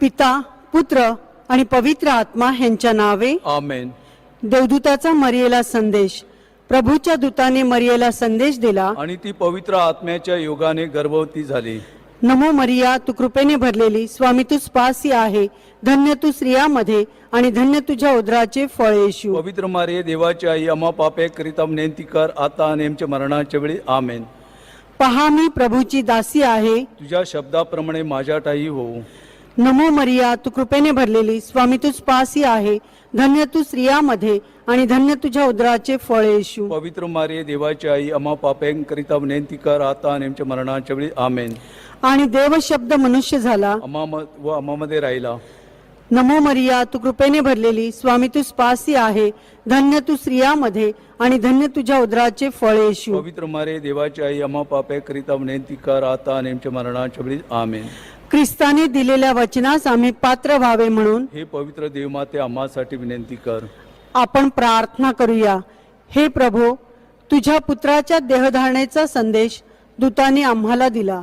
पिता, पुत्र आणि पवित्र आत्मा ह्यांच्या नावे आमेन. देवदूताचा मरियेला संदेश. प्रभूच्या दूताने मरियेला संदेश दिला, आणि ती पवित्र आत्म्याच्या योगाने गर्भवती झाली. नमो मरिया, तू कृपेने भरलेली, स्वामी तू पासी आहे, धन्य तू स्त्रियामध्ये आणि धन्य तुझ्या उदराचे फळ येशू. पवित्र मारिये, देवाची आई, आम्हा पापे करिता विनंती कर, आता आणि आमच्या मरणाच्या वेळी. आमेन. पहा, मी प्रभूची दासी आहे, तुझ्या शब्दाप्रमाणे माझ्या ठाई होऊ. नमो मरिया, तू कृपेने भरलेली, स्वामी तू पासी आहे, धन्य तू स्त्रियामध्ये आणि धन्य तुझ्या उदराचे फळ येशू. पवित्र मारिये, देवाची आई, आम्हा पापे करिता विनंती कर, आता आणि आमच्या मरणाच्या वेळी. आमेन. आणि देव शब्द मनुष्य झाला, आम्हामध्ये राहिला. नमो मरिया, तू कृपेने भरलेली, स्वामी तू पासी आहे, धन्य तू स्त्रियामध्ये आणि धन्य तुझ्या उदराचे फळ येशू. पवित्र मारिये, देवाची आई, आम्हा पापे करिता विनंती कर, आता आणि आमच्या मरणाच्या वेळी. आमेन. ख्रिस्ताने दिलेल्या वचनास आम्ही पात्र व्हावे म्हणून हे पवित्र देवमाते, आम्हासाठी विनंती कर. आपण प्रार्थना करूया. हे प्रभो, तुझ्या पुत्राच्या देहधारणेचा संदेश दूताने आम्हाला दिला.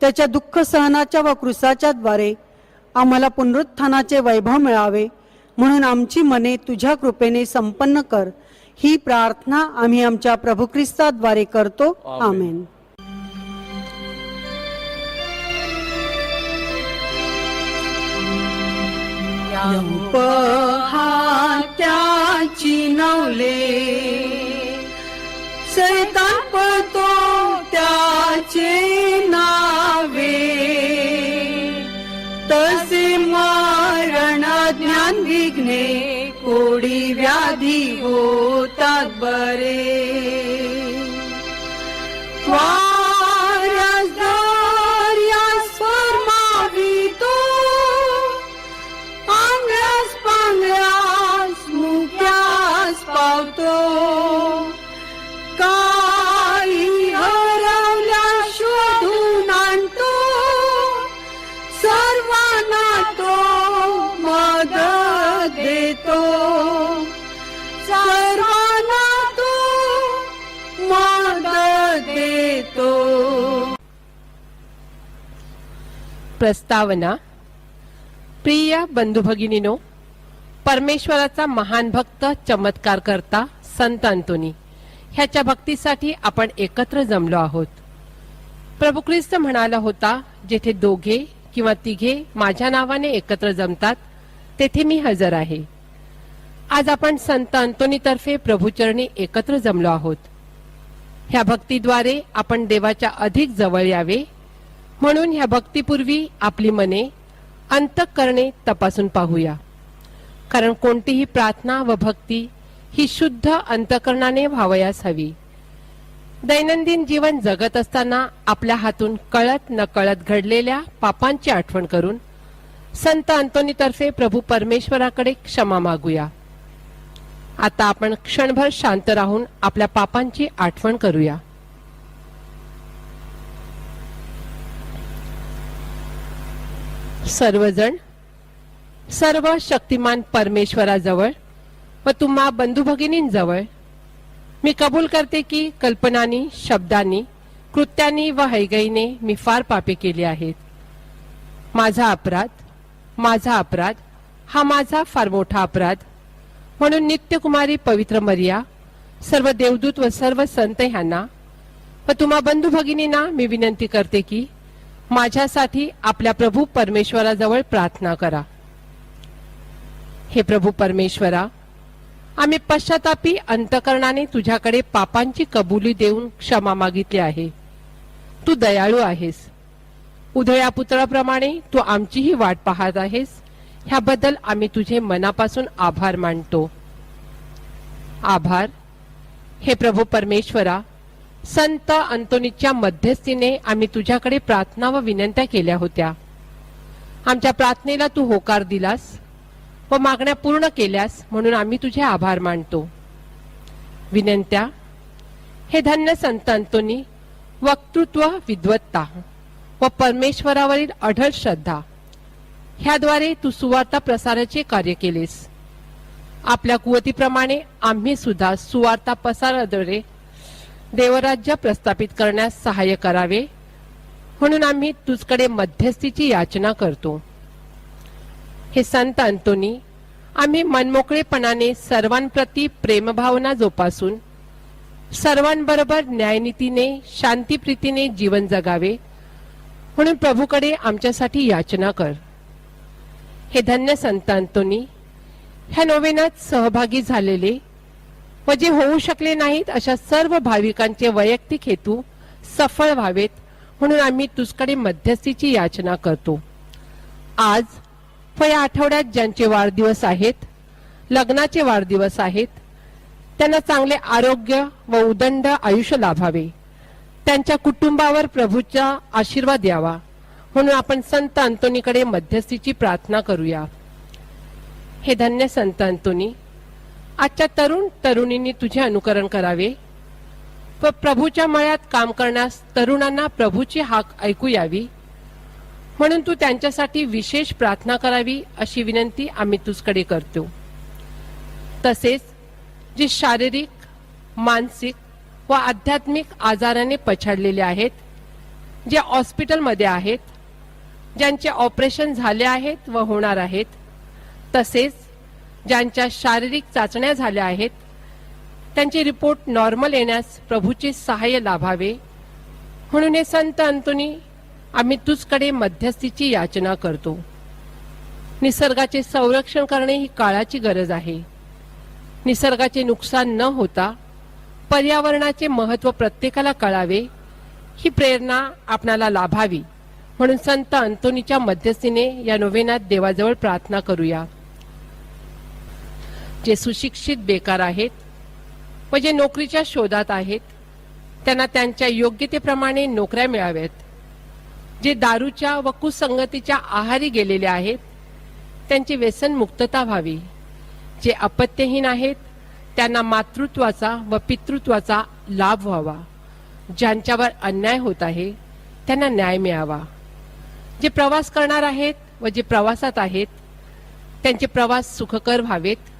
त्याच्या दुःख सहनाच्या व क्रूसाच्या द्वारे आम्हाला पुनरुत्थानाचे वैभव मिळावे म्हणून आमची मने तुझ्या कृपेने संपन्न कर. ही प्रार्थना आम्ही आमच्या प्रभू ख्रिस्ताद्वारे करतो. आमेन. त्याची नवले सैतान पळतो त्याचे नावे, तसे मरण ज्ञान विघ्ने कोडी व्याधी होतात बरे. वाऱ्यास दर्यास फरमावितो, आंगल्यास पांगल्यास मुक्यास पावतो. काही हरवल्या शोधून आणतो, सर्वांना तो मदत देतो. सर्वांना तो मदत देतो. प्रस्तावना. प्रिय बंधू भगिनीनो, परमेश्वराचा महान भक्त, चमत्कार करता संत अंतोनी ह्याच्या भक्तीसाठी आपण एकत्र जमलो आहोत. प्रभू ख्रिस्त म्हणाला होता, जेथे दोघे किंवा तिघे माझ्या नावाने एकत्र जमतात तेथे मी हजर आहे. आज आपण संत अंतोनी तर्फे प्रभूचरणी एकत्र जमलो आहोत. ह्या भक्तीद्वारे आपण देवाच्या अधिक जवळ यावे म्हणून ह्या भक्तीपूर्वी आपली मने अंतःकरणे तपासून पाहूया. कारण कोणतीही प्रार्थना व भक्ती ही शुद्ध अंतःकरणाने व्हावयास हवी. दैनंदिन जीवन जगत असताना आपल्या हातून कळत नकळत घडलेल्या पापांची आठवण करून संत अंतोनी तर्फे प्रभू परमेश्वराकडे क्षमा मागूया. आता आपण क्षणभर शांत राहून आपल्या पापांची आठवण करूया. सर्वजण सर्व शक्तिमान परमेश्वराजवळ व तुम्हा बंधू भगिनींजवळ मी कबूल करते की कल्पनांनी, शब्दांनी, कृत्यांनी व हैगईने मी फार पापे केली आहेत. माझा अपराध हा माझा फार मोठा अपराध. म्हणून नित्यकुमारी पवित्र मरिया, सर्व देवदूत व सर्व संत ह्यांना व तुम्हा बंधू भगिनींना मी विनंती करते की माझ्यासाठी आपल्या प्रभू परमेश्वराजवळ प्रार्थना करा. हे प्रभू परमेश्वरा, आम्ही पश्चातापी अंतःकरणाने तुझ्याकडे पापांची कबुली देऊन क्षमा मागितली आहे. तू दयाळू आहेस. उधळ्या पुतळाप्रमाणे तू आमचीही वाट पाहत आहेस. ह्याबद्दल आम्ही तुझे मनापासून आभार मानतो. आभार. हे प्रभू परमेश्वरा, संत अंतोनीच्या मध्यस्थीने आम्ही तुझ्याकडे प्रार्थना व विनंत्या केल्या होत्या. आमच्या प्रार्थनेला तू होकार दिलास व मागण्या पूर्ण केल्यास म्हणून आम्ही तुझे आभार मानतो. विनंत्या. हे धन्य संत अंतोनी, वक्तृत्व, विद्वत्ता व परमेश्वरावरील अढळ श्रद्धा ह्याद्वारे तू सुवार्ता प्रसाराचे कार्य केलेस. आपल्या कुवतीप्रमाणे आम्ही सुद्धा सुवार्ता प्रसाराद्वारे देवराज्य प्रस्थापित करण्यास सहाय्य करावे म्हणून आम्ही तुझकडे मध्यस्थीची याचना करतो. हे संत अंतोनी, आम्ही मनमोकळेपणाने सर्वांप्रती प्रेमभावना जोपासून सर्वांबरोबर न्यायनीतीने शांतीप्रीतीने जीवन जगावे म्हणून प्रभूकडे आमच्यासाठी याचना कर. हे धन्य संत अंतोनी, ह्या नोवेनात सहभागी झालेले व जे होऊ शकले नाहीत अशा सर्व भाविकांचे वैयक्तिक हेतू सफळ व्हावेत म्हणून आम्ही तुझकडे मध्यस्थीची याचना करतो. आज व या आठवड्यात ज्यांचे वाढदिवस आहेत, लग्नाचे वाढदिवस आहेत, त्यांना चांगले आरोग्य व उदंड आयुष्य लाभावे, त्यांच्या कुटुंबावर प्रभूचा आशीर्वाद यावा म्हणून आपण संत अंतोनीकडे मध्यस्थीची प्रार्थना करूया. हे धन्य संत अंतोनी, आजच्या तरुण तरुणींनी तुझे अनुकरण करावे व प्रभूच्या मळ्यात काम करण्यास तरुणांना प्रभूची हाक ऐकू यावी म्हणून तू त्यांच्यासाठी विशेष प्रार्थना करावी अशी विनंती आम्ही तुझकडे करतो. तसेच जे शारीरिक, मानसिक व आध्यात्मिक आजाराने पछाडलेले आहेत, जे हॉस्पिटलमध्ये आहेत, ज्यांचे ऑपरेशन झाले आहेत व होणार आहेत, तसेच ज्यांच्या शारीरिक चाचण्या झाल्या आहेत, त्यांचे रिपोर्ट नॉर्मल येण्यास प्रभूचे सहाय्य लाभावे म्हणून हे संत अंतोनी आम्ही तुझकडे मध्यस्थीची याचना करतो. निसर्गाचे संरक्षण करणे ही काळाची गरज आहे. निसर्गाचे नुकसान न होता पर्यावरणाचे महत्त्व प्रत्येकाला कळावे ही प्रेरणा आपणाला लाभावी म्हणून संत अंतोनीच्या मध्यस्थीने या नोवेनात देवाजवळ प्रार्थना करूया. जे सुशिक्षित बेकार आहेत व जे नोकरीच्या शोधात आहेत, त्यांना त्यांच्या योग्यतेप्रमाणे नोकऱ्या मिळाव्यात. जे दारूच्या व कुसंगतीच्या आहारी गेलेले आहेत, त्यांची व्यसन मुक्तता व्हावी. जे अपत्यहीन आहेत, त्यांना मातृत्वाचा व पितृत्वाचा लाभ व्हावा. ज्यांच्यावर अन्याय होत आहे, त्यांना न्याय मिळावा. जे प्रवास करणार आहेत व जे प्रवासात आहेत, त्यांचे प्रवास सुखकर व्हावेत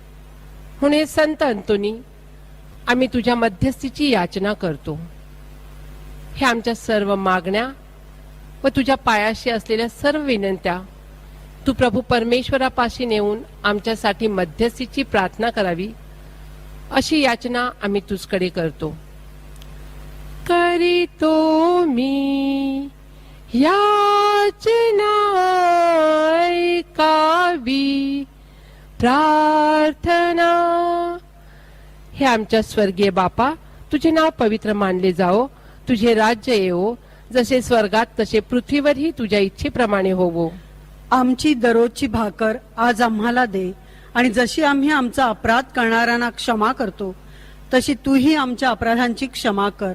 म्हणून हे संत अंतोनी आम्ही तुझ्या मध्यस्थीची याचना करतो. हे आमच्या सर्व मागण्या व तुझ्या पायाशी असलेल्या सर्व विनंत्या तू प्रभू परमेश्वरापाशी नेऊन आमच्यासाठी मध्यस्थीची प्रार्थना करावी अशी याचना आम्ही तुझकडे करतो. करीतो मी याचना ऐकावी प्रार्थना. हे आमच्या स्वर्गीय बापा, तुझे नाव पवित्र मानले जाओ, तुझे राज्य येवो, जसे स्वर्गात तसे पृथ्वीवरही तुझ्या इच्छेप्रमाणे होवो. आमची दररोजची भाकर आज आम्हाला दे, आणि जशी आम्ही आमचा अपराध करणाऱ्यांना क्षमा करतो तशी तूही आमच्या अपराधांची क्षमा कर,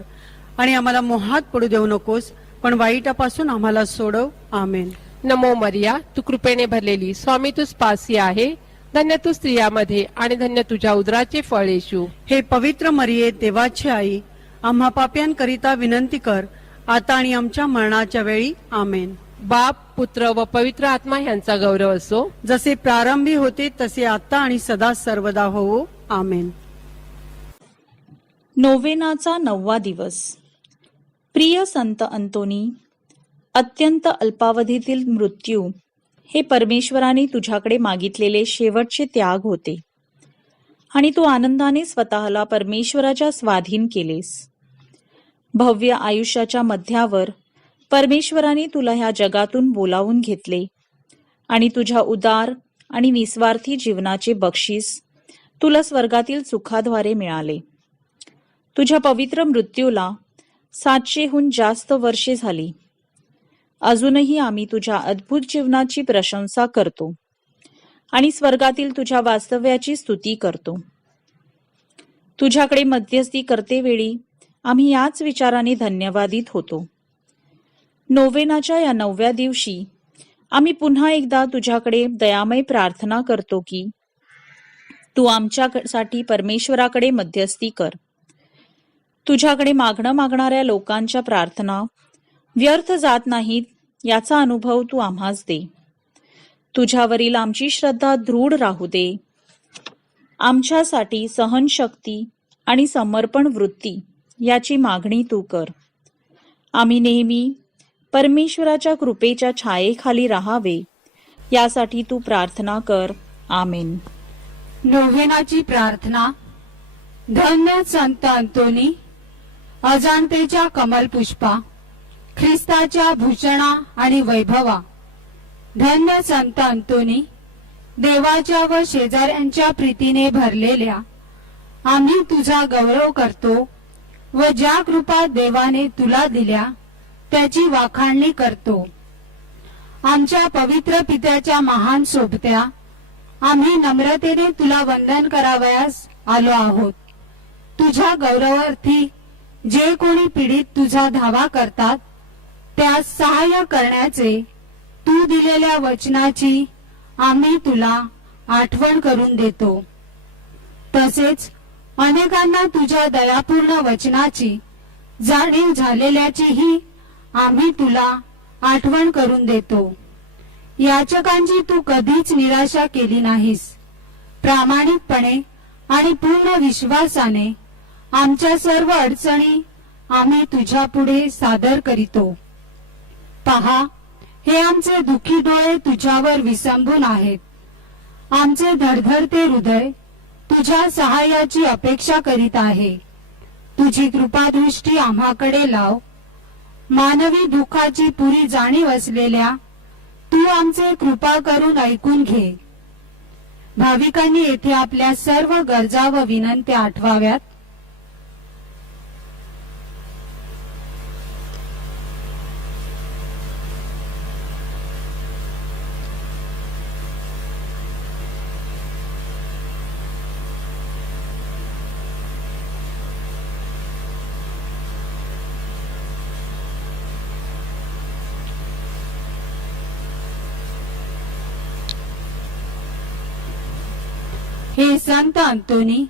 आणि आम्हाला मोहात पडू देऊ नकोस, पण वाईटापासून आम्हाला सोडव. आमेन. नमो मरिया, तू कृपेने भरलेली, स्वामी तुझ पासी आहे, धन्य तू स्त्रियामध्ये आणि धन्य तुझ्या उदराचे फळ येशू. हे पवित्र मरिये, देवाची आई, आम्हा पाप्यांकरिता विनंती कर, आता आणि आमच्या मरणाच्या वेळी. आमेन. बाप, पुत्र व पवित्र आत्मा यांचा गौरव असो, जसे प्रारंभी होते तसे आता आणि सदा सर्वदा होवो. आमेन. नोवेनाचा 9वा दिवस. प्रिय संत अंतोनी, अत्यंत अल्पावधीतील मृत्यू हे परमेश्वराने तुझ्याकडे मागितलेले शेवटचे त्याग होते, आणि तू आनंदाने स्वतःला परमेश्वराच्या स्वाधीन केलेस. भव्य आयुष्याच्या मध्यावर परमेश्वराने तुला ह्या जगातून बोलावून घेतले, आणि तुझ्या उदार आणि निस्वार्थी जीवनाचे बक्षीस तुला स्वर्गातील सुखाद्वारे मिळाले. तुझ्या पवित्र मृत्यूला 700हून जास्त वर्षे झाली. अजूनही आम्ही तुझ्या अद्भुत जीवनाची प्रशंसा करतो आणि स्वर्गातील तुझ्या वास्तव्याची स्तुती करतो. तुझ्याकडे मध्यस्थी करतेवेळी आम्ही याच विचाराने धन्यवादित होतो. नोवेनाच्या या 9व्या दिवशी आम्ही पुन्हा एकदा तुझ्याकडे दयामय प्रार्थना करतो की तू आमच्यासाठी परमेश्वराकडे मध्यस्थी कर. तुझ्याकडे मागणं मागणाऱ्या लोकांच्या प्रार्थना व्यर्थ जात नाहीत याचा अनुभव तू आम्हास दे. तुझ्यावरील आमची श्रद्धा दृढ राहू दे. आमच्यासाठी सहनशक्ती आणि समर्पण वृत्ती याची मागणी तू कर. आम्ही नेहमी परमेश्वराच्या कृपेच्या छायेखाली राहावे यासाठी तू प्रार्थना कर. आमेन. नोव्हेनाची प्रार्थना. धन्य संत अंतोनी, अजाणतेच्या कमलपुष्पा, ख्रिस्ताच्या भूषणा आणि वैभवा. धन्य संत अंतोनी, देवाच्या व शेजाऱ्यांच्या प्रीतीने भरलेल्या आम्ही तुझा गौरव करतो व ज्या कृपा देवाने तुला दिल्या त्याची वाखाणणी करतो. आमच्या पवित्र पित्याच्या महान सोबत्या, आम्ही नम्रतेने तुला वंदन करावयास आलो आहोत. तुझ्या गौरवार्थी जे कोणी पीडित तुझा धावा करतात त्यास सहाय्य करण्याचे तू दिलेल्या वचनाची आम्ही तुला आठवण करून देतो. तसेच अनेकांना तुझ्या दयापूर्ण वचनाची जाणीव झालेल्याचीही आम्ही तुला आठवण करून देतो. याचकांची तू कधीच निराशा केली नाहीस. प्रामाणिकपणे आणि पूर्ण विश्वासाने आमच्या सर्व अडचणी आम्ही तुझ्या पुढे सादर करीतो. पहा, हे आमचे दुःखी डोळे तुझ्यावर विसंबून आहेत. आमचे धडधडते हृदय तुझ्या सहाय्याची अपेक्षा करीत आहे. तुझी कृपादृष्टी आम्हाकडे लाव. मानवी दुःखाची पुरी जाणीव असलेल्या तू आमचे कृपा करून ऐकून घे. भाविकांनी येथे आपल्या सर्व गरजा व विनंत्या आठवाव्यात. हे संत अंतोनी,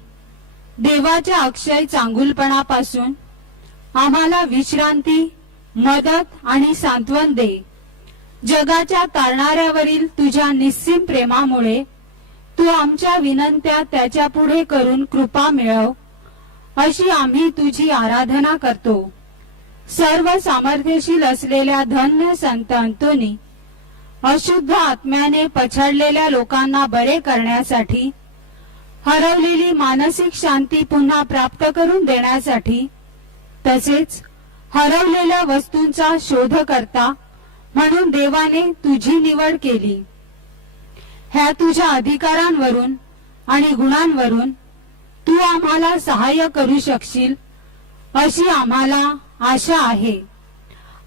देवाच्या अक्षय चांगुलपणापासून आम्हाला विश्रांती, मदत आणि सांत्वन दे. जगाच्या तारणाऱ्यावरील तुझ्या निस्सीम प्रेमामुळे तू आमच्या विनंत्या त्याच्या पुढे करून कृपा मिळव, अशी आम्ही तुझी आराधना करतो. सर्व सामर्थ्यशील असलेल्या धन्य संत अंतोनी, अशुद्ध आत्म्याने पछाडलेल्या लोकांना बरे करण्यासाठी, हरवलेली मानसिक शांती पुन्हा प्राप्त करून देण्यासाठी, तसेच हरवलेल्या वस्तूंचा शोधकर्ता म्हणून देवाने तुझी निवड केली. ह्या तुझ्या अधिकारांवरून आणि गुणांवरून तू आम्हाला सहाय्य करू शकशील अशी आम्हाला आशा आहे.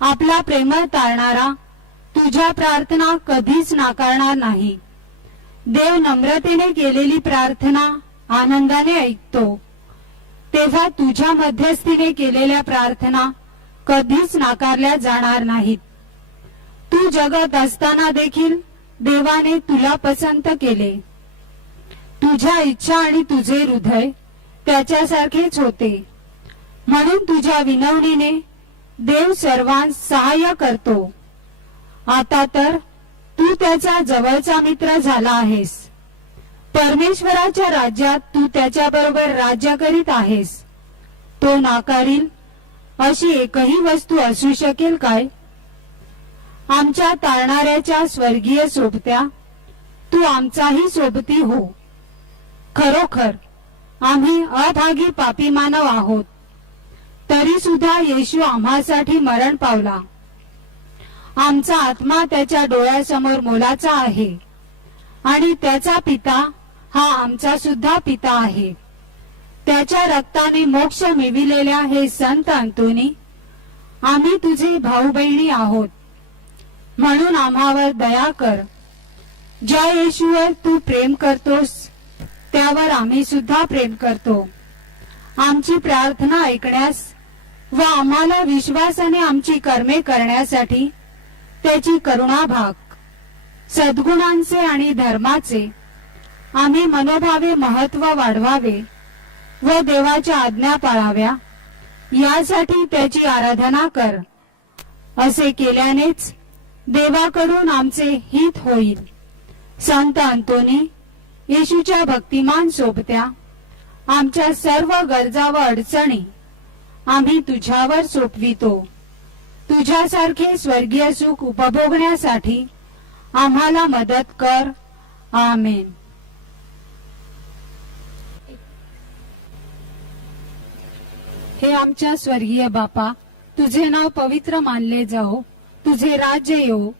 आपला प्रेमळ तारणारा तुझ्या प्रार्थना कधीच नाकारणार नाही. देव नम्रतेने केलेली प्रार्थना आनंदाने ऐकतो. तेव्हा तुझ्या मध्यस्थीने केलेल्या प्रार्थना कधीच नाकारल्या जाणार नाहीत. तू जगत असताना देखील देवाने तुला पसंत केले. तुझ्या इच्छा आणि तुझे हृदय त्याच्यासारखेच होते. म्हणून तुझ्या विनवणीने देव सर्वांस सहाय्य करतो. आता तर तू त्याचा जवळचा मित्र झाला आहेस. परमेश्वराच्या राज्यात तू त्याच्याबरोबर राज्य करीत आहेस. तो नाकारील अशी एकही वस्तू असू शकेल काय? आमच्या तारणाऱ्याच्या स्वर्गीय सोबत्या, तू आमचाही सोबती हो. खरोखर आम्ही अभागी पापी मानव आहोत, तरी सुद्धा येशू आम्हासाठी मरण पावला. आमचा आत्मा त्याच्या डोळ्यासमोर मोलाचा आहे आणि त्याचा पिता हा आमचा सुद्धा पिता आहे. त्याच्या रक्ताने मोक्ष मिळविलेल्या हे संत अंतोनी, आम्ही तुझे भाऊ बहिणी आहोत. म्हणून आम्हावर दया कर. ज्या येशूवर तू प्रेम करतोस त्यावर आम्ही सुद्धा प्रेम करतो. आमची प्रार्थना ऐकण्यास व आम्हाला विश्वासाने आमची कर्मे करण्यासाठी त्याची करुणा भाग. सद्गुणांचे आणि धर्माचे आम्ही मनोभावे महत्व वाढवावे व देवाच्या आज्ञा पाळाव्या, यासाठी त्याची आराधना कर. असे केल्यानेच देवाकडून आमचे हित होईल. संत अंतोनी, येशूच्या भक्तिमान सोबत्या, आमच्या सर्व गरजा व अडचणी आम्ही तुझ्यावर सोपवितो. तुझ्यासारखे स्वर्गीय सुख उपभोगण्यासाठी आम्हाला मदत कर. आमेन. हे आमच्या स्वर्गीय बापा, तुझे नाव पवित्र मानले जाओ, तुझे राज्य येवो,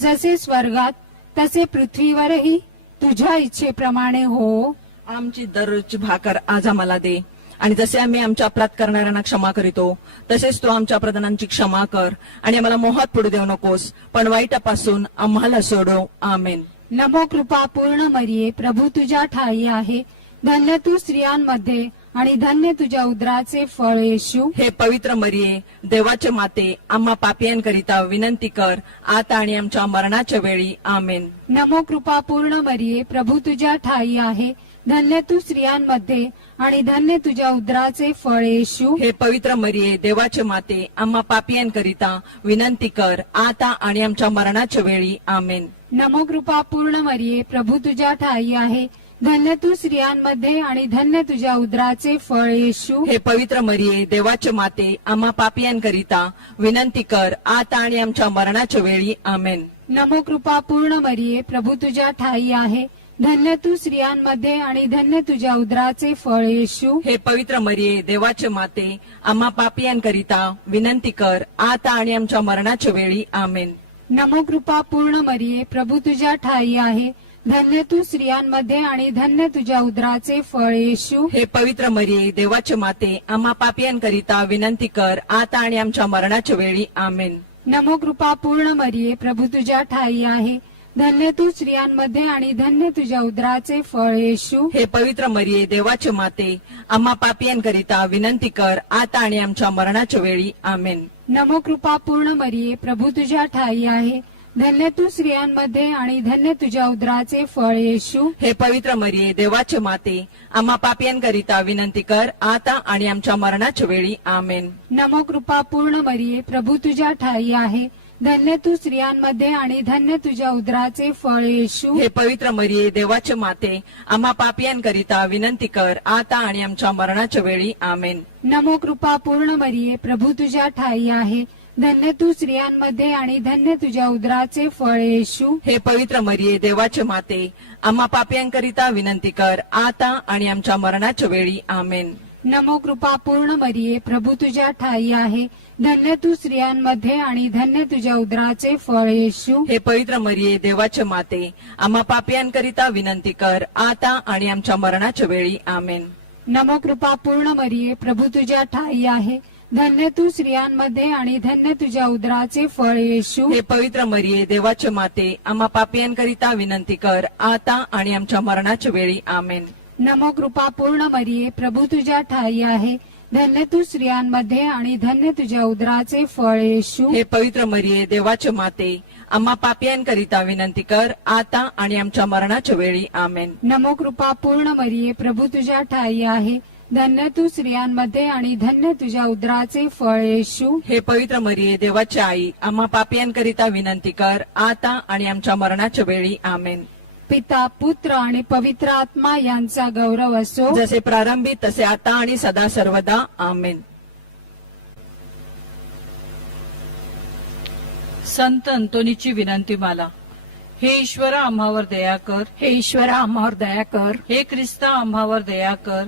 जसे स्वर्गात तसे पृथ्वीवरही तुझ्या इच्छेप्रमाणे हो. आमची दररोजची भाकर आज आम्हाला दे, आणि जसे आम्ही आमच्या अपराध करणाऱ्यांना क्षमा करीतो तसेच तू आमच्या अपराधांची क्षमा कर, आणि आम्हाला मोहात पडू देऊ नकोस, पण वाईटापासून आम्हाला सोडव. आमेन. नमो कृपा पूर्ण मरिये, प्रभू तुझ्या ठाई आहे, धन्य तू स्त्रियांमध्ये आणि धन्य तुझ्या उदराचे फळ येशू. हे पवित्र मरिये, देवाचे माते, आम्हा पापियांकरिता विनंती कर, आता आणि आमच्या मरणाच्या वेळी. आमेन. नमो कृपा पूर्ण मरिये, प्रभू तुझ्या ठाई आहे, धन्य तू स्त्रियांमध्ये आणि धन्य तुझ्या उदराचे फळ येशू. हे पवित्र मरिये, देवाचे माते, आम्हा पापियांकरिता विनंती कर, आता आणि आमच्या मरणाच्या वेळी. आमेन. नमो कृपा पूर्ण मरिये, प्रभू तुझ्या ठाई आहे, धन्य तू स्त्रियांमध्ये आणि धन्य तुझ्या उदराचे फळ येशू. हे पवित्र मरिये, देवाचे माते, आम्हा पापियांकरिता विनंती कर, आता आणि आमच्या मरणाच्या वेळी. आमेन. नमो कृपा पूर्ण मरिये, प्रभू तुझ्या ठाई आहे, धन्य तू स्त्रियांमध्ये आणि धन्य तुझ्या उदराचे फळ येशू. हे पवित्र मरिये, देवाचे माते, आम्हा पापियांकरिता विनंती कर, आता आणि आमच्या मरणाच्या वेळी. आमेन. नमो कृपा पूर्ण मरिये, प्रभू तुझ्या ठाई आहे, धन्य तू स्त्रियांमध्ये आणि धन्य तुझ्या उदराचे फळ येशू. हे पवित्र मरिये, देवाचे माते, आम्हा पापियांकरिता विनंती कर, आता आणि आमच्या मरणाच्या वेळी. आमेन. नमो कृपा पूर्ण मरिये, प्रभू तुझ्या ठाई आहे, धन्य तू स्त्रियांमध्ये आणि धन्य तुझ्या उदराचे फळ येशू. हे पवित्र मरिये, देवाचे माते, आम्हा पापियांकरिता विनंती कर, आता आणि आमच्या मरणाच्या वेळी. आमेन. नमो कृपा पूर्ण मरिये, प्रभू तुझ्या ठाई आहे, धन्य तू स्त्रियांमध्ये आणि धन्य तुझ्या उदराचे फळ येशू. हे पवित्र मरिये, देवाचे माते, आम्हा पापियांकरिता विनंती कर, आता आणि आमच्या मरणाच्या वेळी. आमेन. नमो कृपा पूर्ण मरिये, प्रभू तुझ्या ठाई आहे, धन्य तू स्त्रियांमध्ये आणि धन्य तुझ्या उदराचे फळ येशू. हे पवित्र मरिये, देवाचे माते, आम्हा पापियांकरिता विनंती कर, आता आणि आमच्या मरणाच्या वेळी. आमेन. नमो कृपा पूर्ण मरिये, प्रभू तुझ्या ठाई आहे, धन्य तू स्त्रियांमध्ये आणि धन्य तुझ्या उदराचे फळ येशू. हे पवित्र मरिये, देवाचे माते, आम्हा पापियांकरिता विनंती कर, आता आणि आमच्या मरणाच्या वेळी. आमेन. नमो कृपा पूर्ण मरिये, प्रभू तुझ्या ठाई आहे, धन्य तू स्त्रियांमध्ये आणि धन्य तुझ्या उदराचे फळ येशू. हे पवित्र मरिये, देवाचे माते, आम्हा पापियांकरिता विनंती कर, आता आणि आमच्या मरणाच्या वेळी. आमेन. नमो कृपा पूर्ण मरिये, प्रभू तुझ्या ठाई आहे, धन्य तू स्त्रियांमध्ये आणि धन्य तुझ्या उदराचे फळ येशू. हे पवित्र मरिये, देवाचे माते, आम्हा पापियांकरिता विनंती कर, आता आणि आमच्या मरणाच्या वेळी. आमेन. नमो कृपा पूर्ण मरिये, प्रभू तुझ्या ठाई आहे, धन्य तू स्त्रियांमध्ये आणि धन्य तुझ्या उदराचे फळ येशू. हे पवित्र मरिये, देवाचे माते, आम्हा पापियांकरिता विनंती कर, आता आणि आमच्या मरणाच्या वेळी. आमेन. नमो कृपा पूर्ण मरिये, प्रभू तुझ्या ठाई आहे, धन्य तू स्त्रियांमध्ये आणि धन्य तुझ्या उदराचे फळ येशू. हे पवित्र मरिये, देवाची आई, आम्हा पापियांकरिता विनंती कर, आता आणि आमच्या मरणाच्या वेळी. आमेन. पिता, पुत्र आणि पवित्र आत्मा यांचा गौरव असो, जसे प्रारंभी तसे आता आणि सदा सर्वदा. आमेन. संत अंतोनीची विनंतीमाला. हे ईश्वरा आम्हावर दया कर. हे ईश्वरा आम्हावर दया कर. हे ख्रिस्ता आम्हावर दया कर.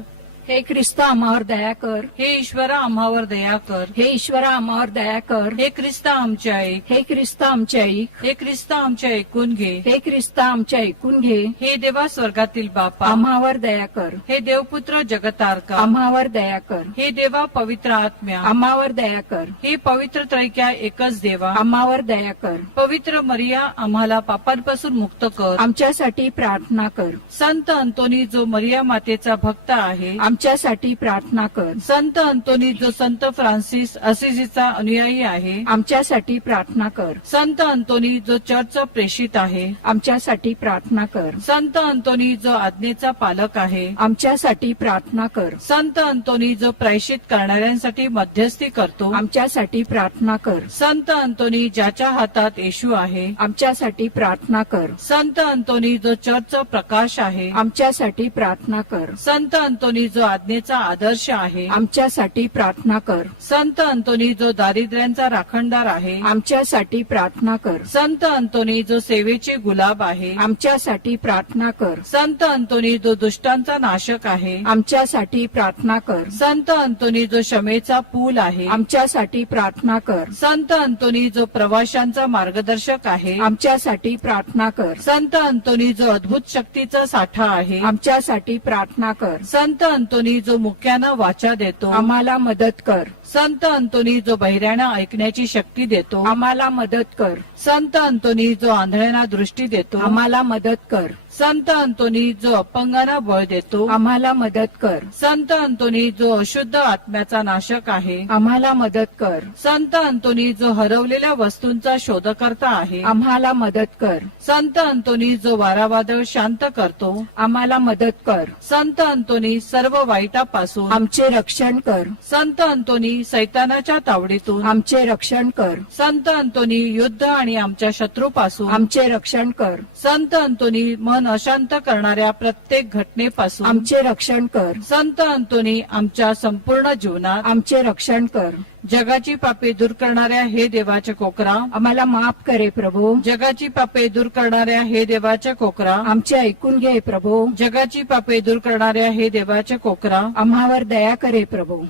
हे ख्रिस्त आम्हावर दया कर. हे ईश्वरा आम्हावर दया कर. हे ईश्वरा आम्हावर दया कर. हे ख्रिस्ता आमच्या ऐक. हे ख्रिस्त आमचे ऐक. हे ख्रिस्ता आमच्या ऐकून घे. हे ख्रिस्त आमचे ऐकून घे. हे देवा स्वर्गातील बापा, आम्हावर दया कर. हे देवपुत्र जगतारका, आम्हावर दया कर. हे देवा पवित्र आत्म्या, आम्हावर दया कर. हे पवित्र त्रैक्या एकच देवा, आम्हावर दया कर. पवित्र मरिया, आम्हाला पापांपासून मुक्त कर. आमच्यासाठी प्रार्थना कर. संत अंतोनी जो मरिया मातेचा भक्त आहे, आमच्यासाठी प्रार्थना कर. संत अंतोनी जो संत फ्रान्सिस असिसीचा अनुयायी आहे, आमच्यासाठी प्रार्थना कर. संत अंतोनी जो चर्चचा प्रेषित आहे, आमच्यासाठी प्रार्थना कर. संत अंतोनी जो आज्ञेचा पालक आहे, आमच्यासाठी प्रार्थना कर. संत अंतोनी जो प्रायश्चित करणाऱ्यांसाठी मध्यस्थी करतो, आमच्यासाठी प्रार्थना कर. संत अंतोनी ज्याच्या हातात येशू आहे, आमच्यासाठी प्रार्थना कर. संत अंतोनी जो चर्चचा प्रकाश आहे, आमच्यासाठी प्रार्थना कर. संत अंतोनी जो आज्ञेचा आदर्श आहे, आमच्यासाठी प्रार्थना कर. संत अंतोनी जो दारिद्र्यांचा राखणदार आहे, आमच्यासाठी प्रार्थना कर. संत अंतोनी जो सेवेचे गुलाब आहे, आमच्यासाठी प्रार्थना कर. संत अंतोनी जो दुष्टांचा नाशक आहे, आमच्यासाठी प्रार्थना कर. संत अंतोनी जो क्षमेचा पूल आहे, आमच्यासाठी प्रार्थना कर. संत अंतोनी जो प्रवाशांचा मार्गदर्शक आहे, आमच्यासाठी प्रार्थना कर. संत अंतोनी जो अद्भुत शक्तीचा साठा आहे, आमच्यासाठी प्रार्थना कर. संत अंतोनी जो मुक्यांना वाचा देतो, आम्हाला मदत कर. संत अंतोनी जो बहिऱ्यांना ऐकण्याची शक्ती देतो, आम्हाला मदत कर. संत अंतोनी जो आंधळ्यांना दृष्टी देतो, आम्हाला मदत कर. संत अंतोनी जो अपंगांना बळ देतो, आम्हाला मदत कर. संत अंतोनी जो अशुद्ध आत्म्याचा नाशक आहे, आम्हाला मदत कर. संत अंतोनी जो हरवलेल्या वस्तूंचा शोधकर्ता आहे, आम्हाला मदत कर. संत अंतोनी जो वारावादळ शांत करतो, आम्हाला मदत कर. संत अंतोनी सर्व वाईटापासून, आमचे रक्षण कर. संत अंतोनी सैतानाच्या तावडीतून, आमचे रक्षण कर. संत अंतोनी युद्ध आणि आमच्या शत्रूपासून, आमचे रक्षण कर. संत अंतोनी मन अशांत करणाऱ्या प्रत्येक घटनेपासून, आमचे रक्षण कर. संत अंतोनी आमच्या संपूर्ण जीवनात, आमचे रक्षण कर. जगाची पापे दूर करणाऱ्या हे देवाच्या कोकरा, आम्हाला माफ करे प्रभू. जगाची पापे दूर करणाऱ्या हे देवाच्या कोकरा, आमचे ऐकून घे प्रभू. जगाची पापे दूर करणाऱ्या हे देवाच्या कोकरा, आम्हावर दया करे प्रभू.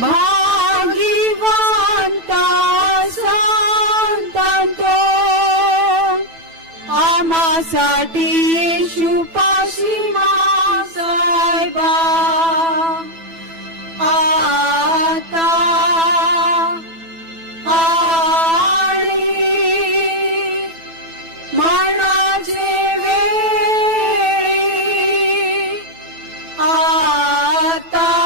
भाग्यवंता संतो आम्हासाठी येशूपाशी साहेबा आता आणि मनाचे वेळी आता